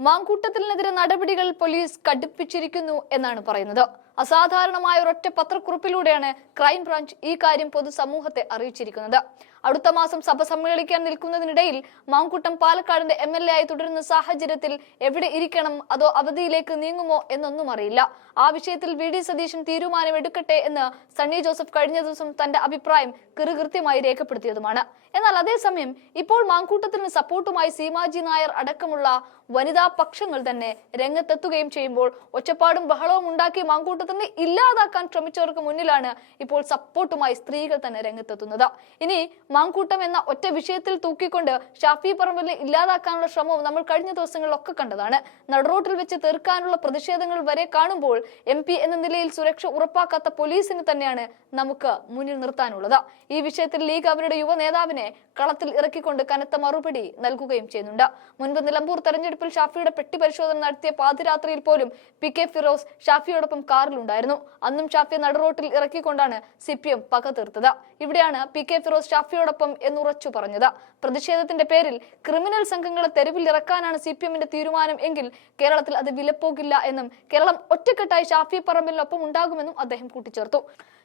മാങ്കൂട്ടത്തിനെതിരെ നടപടികൾ പോലീസ് കടുപ്പിച്ചിരിക്കുന്നു എന്നാണ് പറയുന്നത്. അസാധാരണമായ ഒരൊറ്റ പത്രക്കുറിപ്പിലൂടെയാണ് ക്രൈംബ്രാഞ്ച് ഈ കാര്യം പൊതുസമൂഹത്തെ അറിയിച്ചിരിക്കുന്നത്. അടുത്ത മാസം സഭ സമ്മേളിക്കാൻ നിൽക്കുന്നതിനിടയിൽ മാങ്കുട്ടം പാലക്കാടിന്റെ എം എൽ എ ആയി തുടരുന്ന സാഹചര്യത്തിൽ എവിടെ ഇരിക്കണം അതോ അവധിയിലേക്ക് നീങ്ങുമോ എന്നൊന്നും അറിയില്ല. ആ വിഷയത്തിൽ വി ഡി സതീശൻ തീരുമാനമെടുക്കട്ടെ എന്ന് സണ്ണി ജോസഫ് കഴിഞ്ഞ ദിവസം തന്റെ അഭിപ്രായം കൃതകൃത്യമായി രേഖപ്പെടുത്തിയതുമാണ്. എന്നാൽ അതേസമയം ഇപ്പോൾ മാങ്കൂട്ടത്തിന് സപ്പോർട്ടുമായി സീമാജി നായർ അടക്കമുള്ള വനിതാ പക്ഷങ്ങൾ തന്നെ രംഗത്തെത്തുകയും ചെയ്യുമ്പോൾ ഒച്ചപ്പാടും ബഹളവും ഉണ്ടാക്കി മാങ്കൂട്ടത്തിനെ ഇല്ലാതാക്കാൻ ശ്രമിച്ചവർക്ക് മുന്നിലാണ് ഇപ്പോൾ സപ്പോർട്ടുമായി സ്ത്രീകൾ തന്നെ രംഗത്തെത്തുന്നത്. ഇനി മാങ്കൂട്ടം എന്ന ഒറ്റ വിഷയത്തിൽ തൂക്കിക്കൊണ്ട് ഷാഫി പറമ്പലിനെ ഇല്ലാതാക്കാനുള്ള ശ്രമവും നമ്മൾ കഴിഞ്ഞ ദിവസങ്ങളിലൊക്കെ കണ്ടതാണ്. നടുറോട്ടിൽ വെച്ച് തീർക്കാനുള്ള പ്രതിഷേധങ്ങൾ വരെ കാണുമ്പോൾ എം എന്ന നിലയിൽ സുരക്ഷ ഉറപ്പാക്കാത്ത പോലീസിന് തന്നെയാണ് നമുക്ക് മുന്നിൽ നിർത്താനുള്ളത്. ഈ വിഷയത്തിൽ ലീഗ് അവരുടെ യുവ നേതാവിനെ കളത്തിൽ ഇറക്കിക്കൊണ്ട് കനത്ത മറുപടി നൽകുകയും ചെയ്യുന്നുണ്ട്. മുൻപ് നിലമ്പൂർ തെരഞ്ഞെടുപ്പിൽ ഷാഫിയുടെ പെട്ടി പരിശോധന നടത്തിയ പാതിരാത്രിയിൽ പോലും പി കെ ഫിറോസ് ഷാഫിയോടൊപ്പം കാറിലുണ്ടായിരുന്നു അന്നും ഷാഫിയെ നടുറോട്ടിൽ ഇറക്കിക്കൊണ്ടാണ് സി പി എം പക തീർത്തത്. ഇവിടെയാണ് പി കെ ഫിറോസ് ഷാഫിയോടൊപ്പം എന്നുറച്ചു പറഞ്ഞത്. പ്രതിഷേധത്തിന്റെ പേരിൽ ക്രിമിനൽ സംഘങ്ങളെ തെരുവിൽ ഇറക്കാനാണ് സി പി എമ്മിന്റെ തീരുമാനം എങ്കിൽ കേരളത്തിൽ അത് വിലപ്പോകില്ല എന്നും കേരളം ഒറ്റക്കെട്ടായി ഷാഫി പറമ്പലിനൊപ്പം ഉണ്ടാകുമെന്നും അദ്ദേഹം കൂട്ടിച്ചേർത്തു.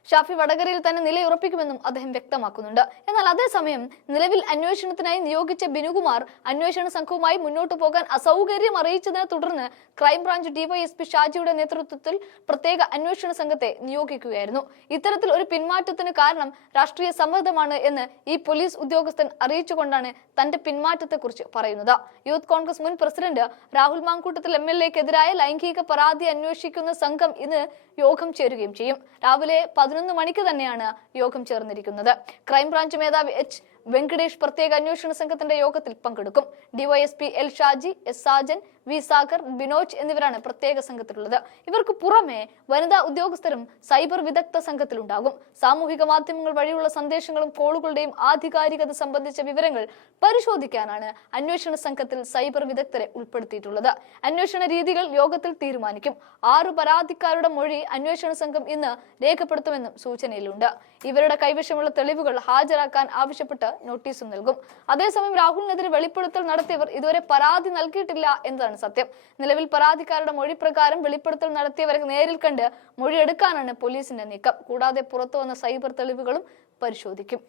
ഷാഫി വടകരയിൽ തന്നെ നിലയുറപ്പിക്കുമെന്നും അദ്ദേഹം വ്യക്തമാക്കുന്നുണ്ട്. എന്നാൽ അതേസമയം നിലവിൽ അന്വേഷണത്തിനായി നിയോഗിച്ച ബിനുകുമാർ അന്വേഷണ സംഘവുമായി മുന്നോട്ടു പോകാൻ അസൗകര്യം അറിയിച്ചതിനെ തുടർന്ന് ക്രൈംബ്രാഞ്ച് ഡിവൈഎസ്പി ഷാജിയുടെ നേതൃത്വത്തിൽ പ്രത്യേക അന്വേഷണ സംഘത്തെ നിയോഗിക്കുകയായിരുന്നു. ഇത്തരത്തിൽ ഒരു പിന്മാറ്റത്തിന് കാരണം രാഷ്ട്രീയ സമ്മർദ്ദമാണ് എന്ന് ഈ പോലീസ് ഉദ്യോഗസ്ഥൻ അറിയിച്ചുകൊണ്ടാണ് തന്റെ പിന്മാറ്റത്തെക്കുറിച്ച് പറയുന്നത്. യൂത്ത് കോൺഗ്രസ് മുൻ president Rahul Mamkootathil M L എക്കെതിരായ ലൈംഗിക പരാതി അന്വേഷിക്കുന്ന സംഘം ഇന്ന് യോഗം ചേരുകയും ചെയ്യും. രാവിലെ പതിനൊന്ന് മണിക്ക് തന്നെയാണ് യോഗം ചേർന്നിരിക്കുന്നത്. ക്രൈംബ്രാഞ്ച് മേധാവി എച്ച്. വെങ്കടേഷ് പ്രത്യേക അന്വേഷണ സംഘത്തിന്റെ യോഗത്തിൽ പങ്കെടുക്കും. DYSP L Shaji S Sajan V Sagar Binoj എന്നിവരാണ് പ്രത്യേക സംഘത്തിലുള്ളത്. ഇവർക്ക് പുറമെ വനിതാ ഉദ്യോഗസ്ഥരും സൈബർ വിദഗ്ധ സംഘത്തിലുണ്ടാകും. സാമൂഹിക മാധ്യമങ്ങൾ വഴിയുള്ള സന്ദേശങ്ങളും കോളുകളുടെയും ആധികാരികത സംബന്ധിച്ച വിവരങ്ങൾ പരിശോധിക്കാനാണ് അന്വേഷണ സംഘത്തിൽ സൈബർ വിദഗ്ധരെ ഉൾപ്പെടുത്തിയിട്ടുള്ളത്. അന്വേഷണ രീതികൾ യോഗത്തിൽ തീരുമാനിക്കും. ആറു പരാതിക്കാരുടെ മൊഴി അന്വേഷണ സംഘം ഇന്ന് രേഖപ്പെടുത്തുമെന്നും സൂചനയിലുണ്ട്. ഇവരുടെ കൈവശമുള്ള തെളിവുകൾ ഹാജരാക്കാൻ ആവശ്യപ്പെട്ട് നോട്ടീസും നൽകും. അതേസമയം രാഹുലിനെതിരെ വെളിപ്പെടുത്തൽ നടത്തിയവർ ഇതുവരെ പരാതി നൽകിയിട്ടില്ല എന്നതാണ് സത്യം. നിലവിൽ പരാതിക്കാരുടെ മൊഴി പ്രകാരം വെളിപ്പെടുത്തൽ നടത്തിയവരെ നേരിൽ കണ്ട് മൊഴിയെടുക്കാനാണ് പോലീസിന്റെ നീക്കം. കൂടാതെ പുറത്തു വന്ന സൈബർ തെളിവുകളും പരിശോധിക്കും.